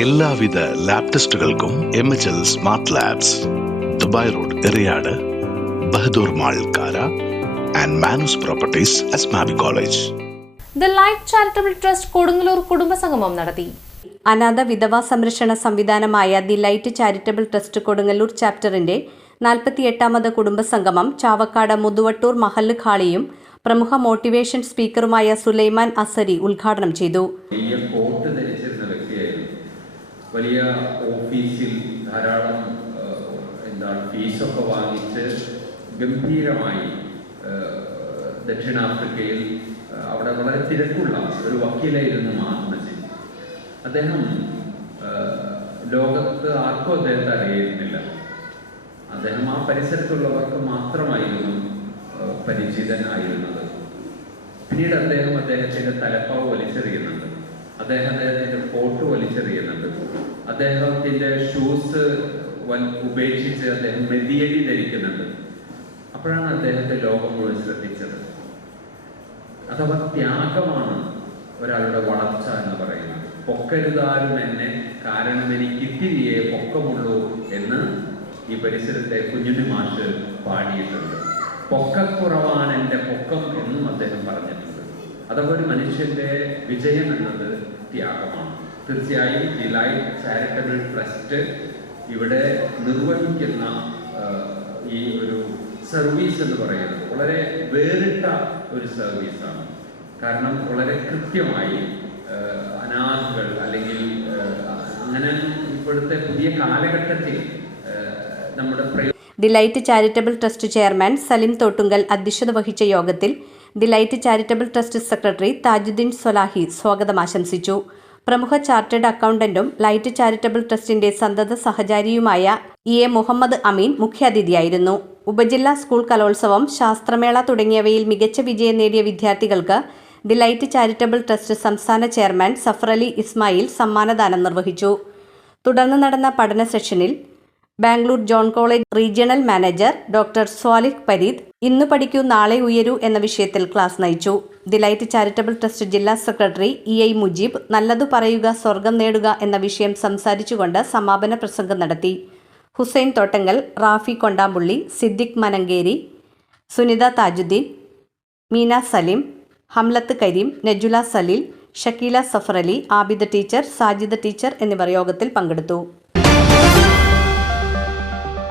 എല്ലാവിധ ലാബ് ടെസ്റ്റുകൾക്കും MHL smart labs, Dubai road, Eriyad, Bahadur mall, Kara and Manus properties, Asmabi college. The light charitable trust Kodungallur കുടുംബസംഗമം നടത്തി. അനാഥ വിധവാ സംരക്ഷണ സംവിധാനമായ the light charitable trust Kodungallur ചാപ്റ്ററിന്റെ 48ാമത് കുടുംബസംഗമം ചാവക്കാട് മുതുവട്ടൂർ മഹല്ല് ഖാളിയും പ്രമുഖ മോട്ടിവേഷൻ സ്പീക്കറുമായ സുലൈമാൻ അസരി ഉദ്ഘാടനം ചെയ്തു. വലിയ ഓഫീസിൽ ധാരാളം ഫീസൊക്കെ വാങ്ങിച്ച് ഗംഭീരമായി ദക്ഷിണാഫ്രിക്കയിൽ അവിടെ വളരെ തിരക്കുള്ള ഒരു വക്കീലായിരുന്നു മഹാത്മജി. അദ്ദേഹം ലോകത്ത് ആർക്കും അദ്ദേഹത്തെ അറിയുന്നില്ല. അദ്ദേഹം ആ പരിസരത്തുള്ളവർക്ക് മാത്രമായിരുന്നു പരിചിതനായിരുന്നത്. പിന്നീട് അദ്ദേഹത്തിന്റെ തലപ്പാവ് വലിച്ചെറിയുന്നുണ്ട്, അദ്ദേഹത്തിന്റെ കോട്ട് വലിച്ചെറിയുന്നുണ്ട്, അദ്ദേഹത്തിന്റെ ഷൂസ് ഉപേക്ഷിച്ച് അദ്ദേഹം മെതിയടി ധരിക്കുന്നുണ്ട്. അപ്പോഴാണ് അദ്ദേഹത്തെ ലോകം മുഴുവൻ ശ്രദ്ധിച്ചത്. അഥവാ ത്യാഗമാണ് ഒരാളുടെ വളർച്ച എന്ന് പറയുന്നത്. പൊക്കരുതാരും എന്നെ, കാരണം എനിക്ക് ഇത്തിരിയേ പൊക്കമുള്ളൂ എന്ന് ഈ പരിസരത്തെ കുഞ്ഞുണ്ണി മാഷ് പാടിയിട്ടുണ്ട്. പൊക്കക്കുറവാണ് എൻ്റെ പൊക്കം എന്നും അദ്ദേഹം പറഞ്ഞിട്ടുണ്ട്. അഥവാ ഒരു മനുഷ്യന്റെ വിജയം എന്നത് ത്യാഗമാണ്. തീർച്ചയായും ദി ലൈറ്റ് ചാരിറ്റബിൾ ട്രസ്റ്റ് ഇവിടെ നിർവഹിക്കുന്ന ഈ ഒരു സർവീസ് എന്ന് പറയുന്നത് വളരെ വേറിട്ട ഒരു സർവീസാണ്. കാരണം വളരെ കൃത്യമായി അനാഥകൾ അല്ലെങ്കിൽ അങ്ങനെ ഇപ്പോഴത്തെ പുതിയ കാലഘട്ടത്തിൽ നമ്മുടെ the light charitable trust chairman Salim Thottungal അധ്യക്ഷത വഹിച്ച യോഗത്തിൽ the light charitable trust secretary Thajudheen Swalahi സ്വാഗതം ആശംസിച്ചു. പ്രമുഖ ചാർട്ടേഡ് അക്കൗണ്ടന്റും ലൈറ്റ് ചാരിറ്റബിൾ ട്രസ്റ്റിന്റെ സന്തത സഹചാരിയുമായ EA മുഹമ്മദ് അമീൻ മുഖ്യാതിഥിയായിരുന്നു. ഉപജില്ലാ സ്കൂൾ കലോത്സവം, ശാസ്ത്രമേള തുടങ്ങിയവയിൽ മികച്ച വിജയം നേടിയ വിദ്യാർത്ഥികൾക്ക് ദി ലൈറ്റ് ചാരിറ്റബിൾ ട്രസ്റ്റ് സംസ്ഥാന ചെയർമാൻ സഫറലി ഇസ്മായിൽ സമ്മാനദാനം നിർവഹിച്ചു. തുടർന്ന് നടന്ന പഠന സെഷനിൽ Bangalore John college regional manager doctor Swalih Pareed ഇന്ന് പഠിക്കൂ നാളെ ഉയരൂ എന്ന വിഷയത്തിൽ ക്ലാസ് നയിച്ചു. ദി ലൈറ്റ് ചാരിറ്റബിൾ ട്രസ്റ്റ് ജില്ലാ സെക്രട്ടറി EI മുജീബ് നല്ലതു പറയുക സ്വർഗം നേടുക എന്ന വിഷയം സംസാരിച്ചുകൊണ്ട് സമാപന പ്രസംഗം നടത്തി. ഹുസൈൻ തോട്ടങ്ങൽ, റാഫി കൊണ്ടാമ്പുള്ളി, സിദ്ദിഖ് മനങ്കേരി, സുനിത താജുദ്ദീൻ, മീന സലീം, ഹംലത്ത് കരീം, നജുല സലീൽ, ഷക്കീല സഫറലി, ആബിദ ടീച്ചർ, സാജിദ ടീച്ചർ എന്നിവർ യോഗത്തിൽ പങ്കെടുത്തു.